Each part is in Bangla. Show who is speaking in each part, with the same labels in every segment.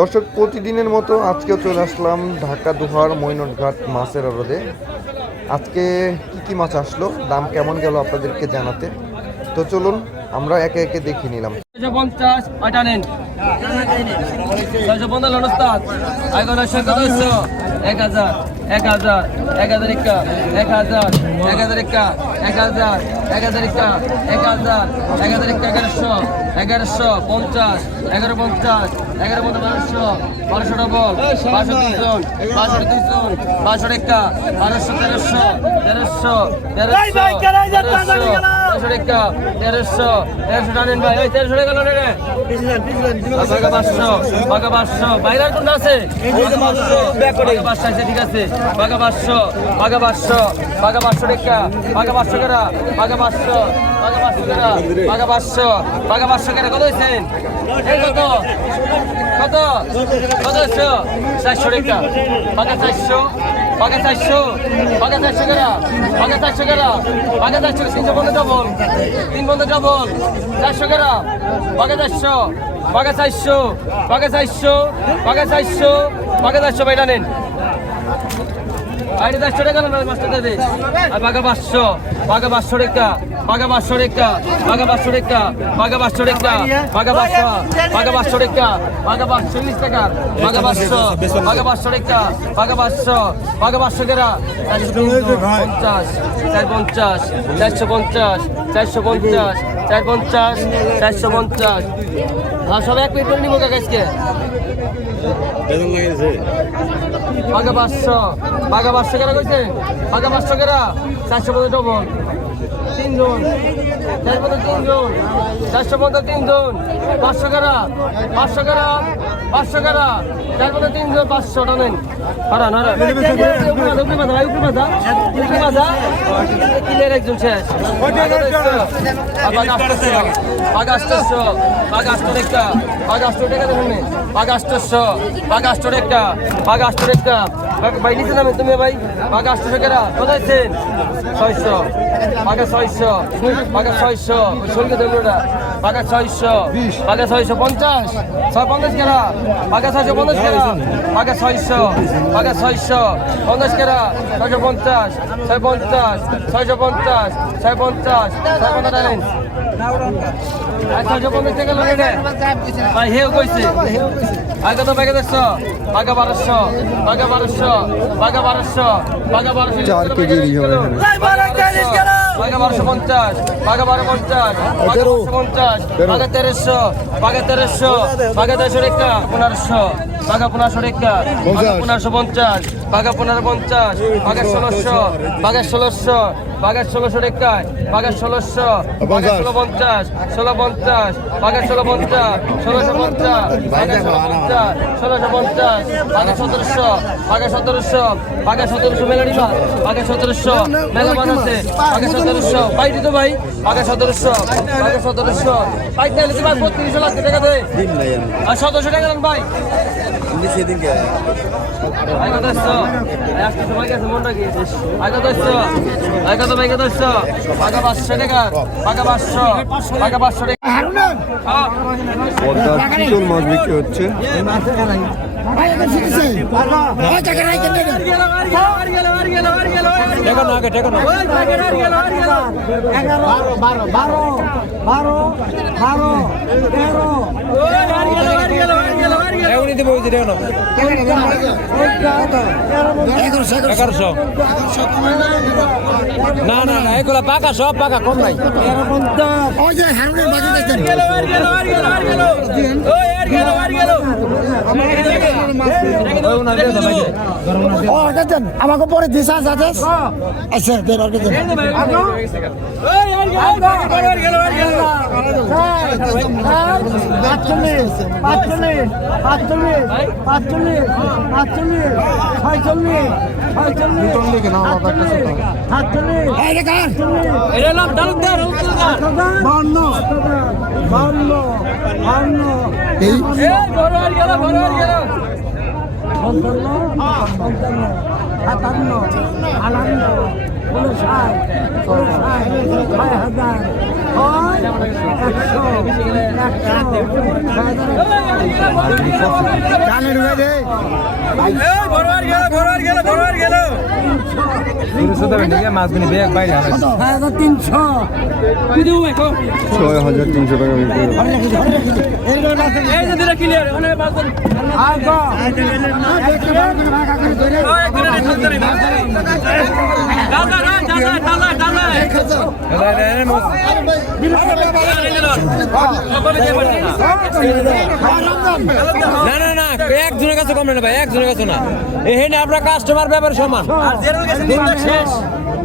Speaker 1: দর্শক, প্রতিদিনের মতো আজকেও চলে আসলাম ঢাকা দুহার মৈনটঘাট মাছের আড়দে আজকে কি কি মাছ আসলো, দাম কেমন গেল আপনাদেরকে জানাতে? তো চলুন, আমরা একে একে দেখে নিলাম।
Speaker 2: এক হাজার। এক হাজার এক হাজার একা এক হাজার এক হাজার একা এক হাজার এক হাজার একা এক হাজার এক হাজার একা এগারোশো এগারোশো পঞ্চাশ, এগারো পঞ্চাশ এগারো পঞ্চাশ, বারোশো বারোশো ডবল বারোশো দুইজন বারোশো দুইজন, বারোশো একা বারোশো তেরোশো তেরোশো তেরোশো তেরোশো তেরোশো টাকা তেরোশো তেরোশো ভাই। তেরোশো টাকা লোনে বাঘা পাঁচশো বাঘা পাঁচশো আছে? আছে ঠিক আছে। বাঘা পাঁচশো বাঘা পাঁচশো বাঘা পাঁচশো টাকা বাঘা পাঁচশো কেরা? বাঘা পাঁচশো বাঘা পাঁচশো কেরা? বাঘা পাঁচশো কত হয়েছেন কত? কত? চারশো টাকা বাঘা চারশো বাঘা চারশো পাকা চারশো কেরা পাকা চারশো কেরা পাকা চারশো তিনশো বন্ধ ডবল তিন বন্ধু ডবল চারশো কেরা পাকা চারশো পাকা চারশো পাকা চারশো পাকা চারশো পাকা চারশো বাইটা নেন আইডি চারশো টাকা না মাস্টার দাদে আর বাঘা পাঁচশো পাকা পাঁচশো টাকা। বাঘা পাঁচশো টাকা বাঘা পাঁচশো টাকা বাঘা পাঁচশো টাকা বাঘা পাঁচশো বাঘা পাঁচশো টাকা বাঘা পাঁচশো বিশ টাকা বাঘা পাঁচশো বাঘা পাঁচশো টাকা বাঘা পাঁচশো বাঘা পাঁচশো কেরা পঞ্চাশ চার পঞ্চাশ, চারশো পঞ্চাশ চারশো পঞ্চাশ চার পঞ্চাশ, চারশো পঞ্চাশ। আর সব এক প্লেট করে নিবো কাকাজকে বাঘা পাঁচশো বাঘা পাঁচশো কেরা কইছে? বাঘা পাঁচশো কেরা চারশো পঞ্চাশ ডবল তিনজন চারশো পঞ্চাশ তিনজন চারশো পঞ্চাশ তিনজন পাঁচশো কেরা পাঁচশো কেরা পাঁচশো কেরা চার পঞ্চাশ তিনজন পাঁচশো টানেন হারান হারান উপরে বাঁধা উপরে বাঁধা উপরে বাঁধা ক্লিয়ার একজন শেষ বাঘ আসতেছে একটা আসতো টাকা দেখুন বাঘ আসতো একটা আসতো একটা ভাই নিচে নামে তুমি ভাই। বাঘ আসতেছে কেরা কোথায় আছেন? ছয়শো। বাঘা ছয়শো। বাঘা ছয়শো। শরীরে দেবো ওটা? বাঘা ছয়শো। বাঘা ছয়শো পঞ্চাশ। ছয় পঞ্চাশ কেরা? বাঘা ছয়শো পঞ্চাশ কেরা? বাঘা ছয়শো। বাঘা ছয়শো। পঞ্চাশ কেরা? ছয়শো পঞ্চাশ। ছয় পঞ্চাশ। ছয়শো পঞ্চাশ। ছয় পঞ্চাশ। ছয় পঞ্চাশ। ভাই হেউ কইছে আগে তো ব্যাগে দেখছ বাঘা বারোশো বাঘা বারোশো বাঘা বারোশো বাঘা বারোশো
Speaker 1: চার ইয়ে এখানে।
Speaker 2: বাঘা বারোশো পঞ্চাশ বাঘা বারো পঞ্চাশ বাঘা বারোশো পঞ্চাশ বাঘা তেরোশো বাঘা তেরোশো বাঘা তেরোশো রেখা পনেরোশো বাঘা পনেরোশো রেখা বাঘা পনেরোশো পঞ্চাশ বাঘা পনেরো পঞ্চাশ বাঘা ষোলোশো বাঘা ষোলোশো বাঘা ষোলোশো রেখা বাঘা ষোলোশো বাঘা ষোলো পঞ্চাশ ষোলো পঞ্চাশ বাঘা ষোলো পঞ্চাশ, ষোলোশো পঞ্চাশ বাঘা ষোলো পঞ্চাশ, ষোলোশো পঞ্চাশ বাঘা সতেরোশো বাঘা সতেরোশো বাঘা সতেরোশো মেলানি মাছ বাঘা সতেরোশো, মেলা মান আছে বাঘা সতেরোশো। পাই দিত ভাই বাঘা সতেরোশো বাঘা সতেরোশো। পাই তাহলে ভাই বত্রিশশো লাগছে টাকা দেয়? আর সতেরোশো টাকা ভাই। আই কত আসছো আই আসতে সময় গেছে মন রাখি আই কত আসছো আই কত ভাই কত আসছো বাঘা টাকা বাঘা পাঁচশো বাঘা পাঁচশো টাকা হ্যাঁ
Speaker 1: পদ্মার চিতল মাছ বিক্রি হচ্ছে
Speaker 3: বারো বারো বারো বারো বারো তেরো।
Speaker 4: এগারোশো। না না না এগুলো পাকা সব পাকা কম নাই।
Speaker 3: তেরো আমাকে পরে দিশা আছে আচ্ছা দেড় আর কেজি পাঁচচল্লিশ পাঁচচল্লিশ পাঁচচল্লিশ পাঁচচল্লিশ পাঁচচল্লিশ ছয়চল্লিশ
Speaker 1: এই
Speaker 3: পঞ্চান্ন পঞ্চান্ন সাতান্ন আটান্ন উনষাট উনষাট ছয় হাজার কানে ঢুকে দে
Speaker 4: ভরবার গেল ভরবার
Speaker 3: গেল ভরবার গেল
Speaker 1: ছয় হাজার তিনশো টাকা বিক্রি
Speaker 3: না,
Speaker 4: না না একজনের কাছে কম না ভাই একজনের কাছে না। এখানে আপনার কাস্টমার ব্যাপারে সমান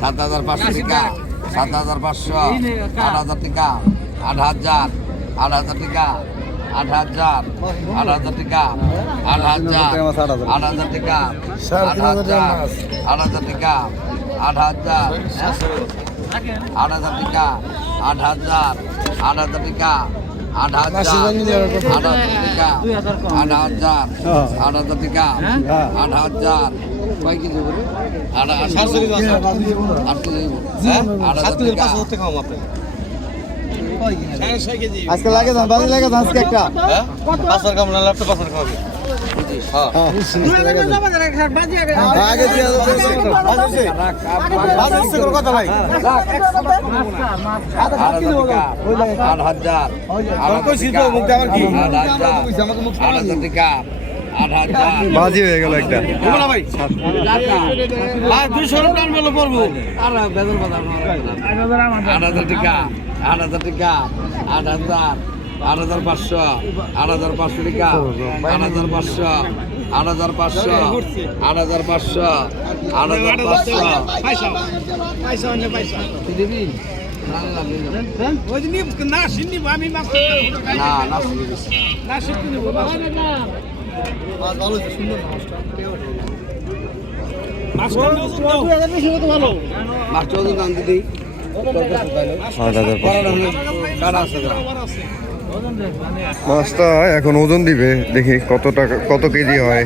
Speaker 2: সাত হাজার পাঁচশো টাকা সাত হাজার পাঁচশো আট হাজার টাকা আট হাজার আট হাজার টাকা আট হাজার আট হাজার টাকা আট হাজার আট হাজার টাকা আট হাজার আট হাজার টাকা আট হাজার আট হাজার টাকা আট হাজার আট হাজার টাকা আট হাজার আট হাজার টাকা আট হাজার আট হাজার টাকা আট হাজার। কয় কেজি করে আট আট হ্যাঁ? হাজার
Speaker 1: আজকে লাগে না? বাড়ি লাগে না? আজকে একটা। আগে দিয়ে
Speaker 2: আট হাজার টাকা আট হাজার টাকা বাজি হয়ে গেল একটা। ভাই আর দুশো টান বলে
Speaker 1: পড়ব। আর বেতন বাজার
Speaker 2: আট হাজার টাকা আট হাজার টাকা আট হাজার। আট হাজার পাঁচশো আট হাজার পাঁচশো টাকা আট হাজার পাঁচশো আট হাজার পাঁচশো আট হাজার পাঁচশো আট হাজার পাঁচশো। না ওজন দাম দিদি। কারা আছে।
Speaker 1: মাছটা এখন ওজন দিবে দেখি কত টাকা কত কেজি হয়।